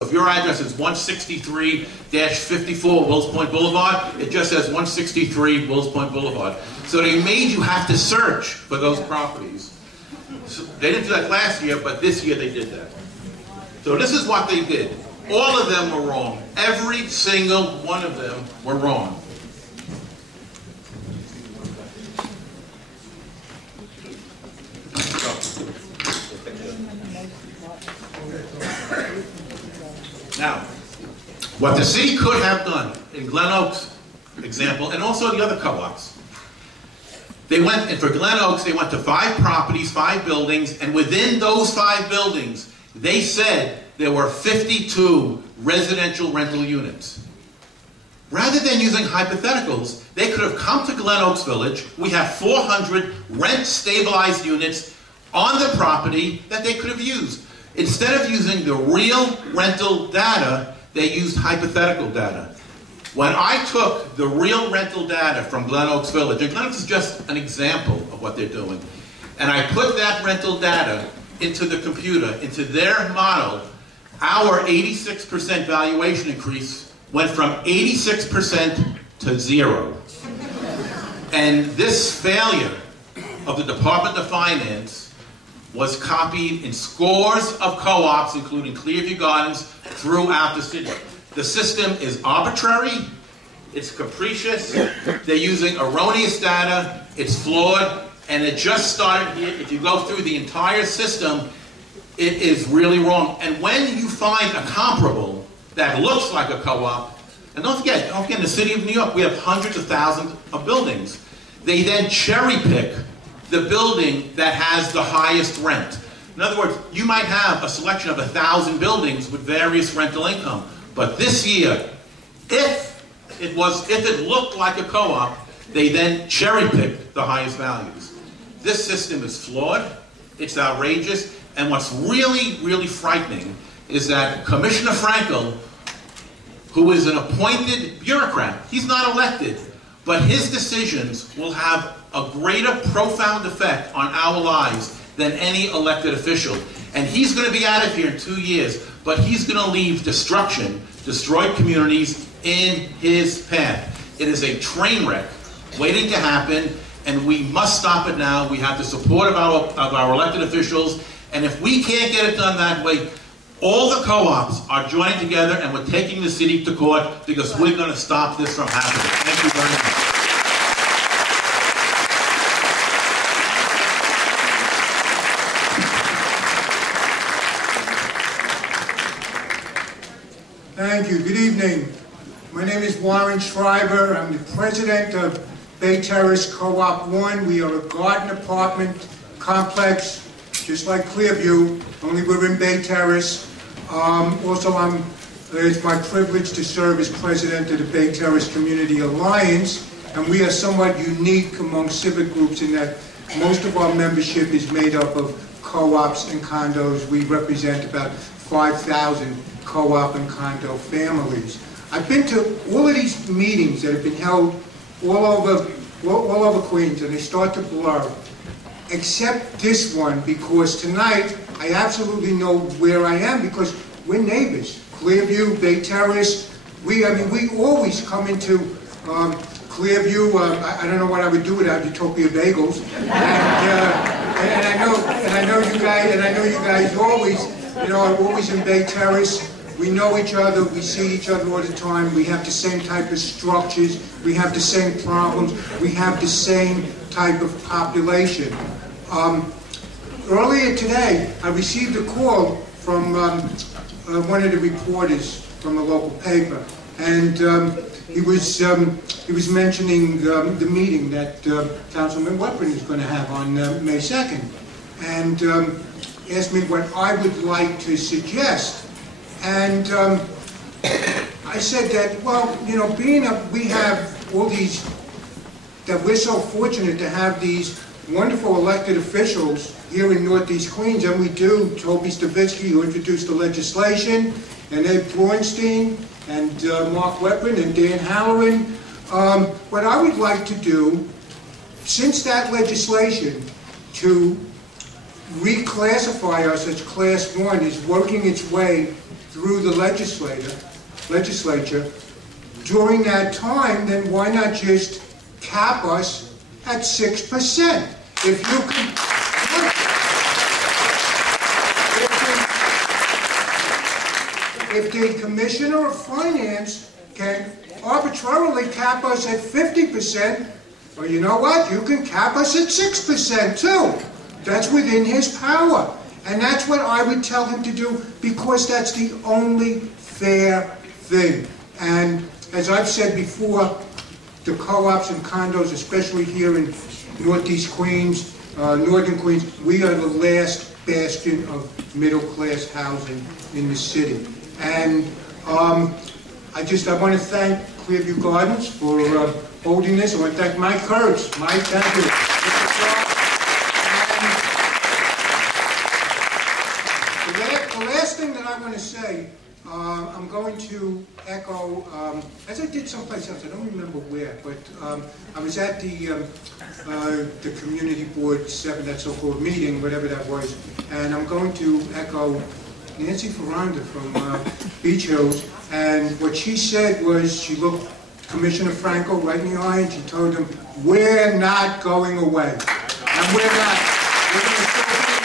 If your address is 163-54 Wills Point Boulevard, it just says 163 Wills Point Boulevard. So they made you have to search for those properties. So they didn't do that last year, but this year they did that. So this is what they did. All of them were wrong. Every single one of them were wrong. Now, what the city could have done in Glen Oaks example, and also the other co-ops, they went, and for Glen Oaks, they went to 5 properties, 5 buildings, and within those 5 buildings, they said there were 52 residential rental units. Rather than using hypotheticals, they could have come to Glen Oaks Village. We have 400 rent-stabilized units on the property that they could have used. Instead of using the real rental data, they used hypothetical data. When I took the real rental data from Glen Oaks Village, and Glen Oaks is just an example of what they're doing, and I put that rental data into the computer, into their model, our 86% valuation increase went from 86% to 0. And this failure of the Department of Finance was copied in scores of co-ops, including Clearview Gardens, throughout the city. The system is arbitrary, it's capricious, they're using erroneous data, it's flawed, and it just started here. If you go through the entire system, it is really wrong. And when you find a comparable that looks like a co-op, and don't forget, in the city of New York, we have hundreds of thousands of buildings. They then cherry pick the building that has the highest rent. In other words, you might have a selection of 1,000 buildings with various rental income. But this year, if it looked like a co-op, they then cherry-picked the highest values. This system is flawed, it's outrageous, and what's really, really frightening is that Commissioner Frankel, who is an appointed bureaucrat, he's not elected, but his decisions will have a greater profound effect on our lives than any elected official. And he's going to be out of here in 2 years, but he's going to leave destruction, destroyed communities in his path. It is a train wreck waiting to happen, and we must stop it now. We have the support of our elected officials, and if we can't get it done that way, all the co-ops are joining together and we're taking the city to court because we're going to stop this from happening. Thank you very much. Thank you. Good evening. My name is Warren Schreiber. I'm the president of Bay Terrace Co-op 1. We are a garden apartment complex, just like Clearview, only we're in Bay Terrace. Also, it's my privilege to serve as president of the Bay Terrace Community Alliance, and we are somewhat unique among civic groups in that most of our membership is made up of co-ops and condos. We represent about 5,000 co-op and condo families. I've been to all of these meetings that have been held all over Queens, and they start to blur, except this one, because tonight I absolutely know where I am because we're neighbors. Clearview, Bay Terrace. We always come into Clearview. I don't know what I would do without Utopia Bagels. And I know you guys always, are always in Bay Terrace. We know each other, we see each other all the time, we have the same type of structures, we have the same problems, we have the same type of population. Earlier today, I received a call from one of the reporters from the local paper, and he was mentioning the meeting that Councilman Wetburn is going to have on May 2nd, and asked me what I would like to suggest. And I said that, well, we have all these, that we're so fortunate to have these wonderful elected officials here in Northeast Queens, and we do. Toby Stavitsky, who introduced the legislation, and Ed Bornstein, and Mark Wetburn, and Dan Halloran. What I would like to do, since that legislation, to reclassify us as Class 1 is working its way through the legislature during that time, then why not just cap us at 6%? If you can, if the Commissioner of Finance can arbitrarily cap us at 50%, well, you know what? You can cap us at 6% too. That's within his power. And that's what I would tell him to do, because that's the only fair thing. And as I've said before, the co-ops and condos, especially here in Northeast Queens, Northern Queens, we are the last bastion of middle-class housing in the city. And I want to thank Clearview Gardens for holding this. I want to thank Mike Kurtz. Mike, thank you. The last thing that I want to say, I'm going to echo, as I did someplace else, I don't remember where, but I was at the Community Board 7, that so-called meeting, whatever that was, and I'm going to echo Nancy Ferranda from Beach Hills, and what she said was, she looked Commissioner Franco right in the eye and she told him, we're not going away. And we're not. We're going to still be